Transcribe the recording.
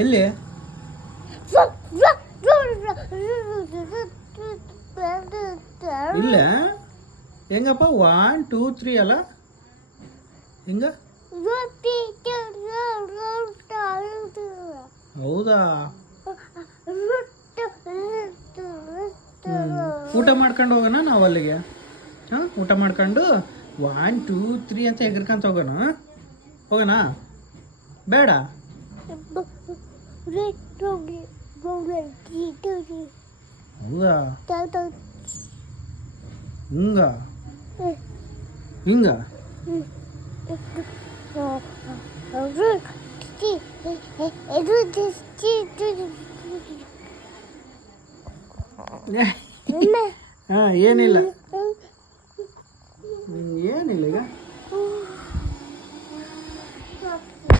ಎಲ್ಲಿ ಇಲ್ಲ ಹೆಂಗಪ್ಪ 1 2 3 ಅಲ್ಲ ಹಿಂಗ ಹೌದಾ ಊಟ ಮಾಡ್ಕೊಂಡು ಹೋಗೋಣ ನಾವು ಅಲ್ಲಿಗೆ ಹಾಂ ಊಟ ಮಾಡ್ಕೊಂಡು 1 2 3 ಅಂತ ಎಗರ್ಕೊಂತ ಹೋಗೋಣ ಹೋಗೋಣ ಬೇಡ ಹೌದಾ ಹಿಂಗ ಹಿಂಗ ಹಾಂ ಏನಿಲ್ಲ ಏನಿಲ್ಲ ಈಗ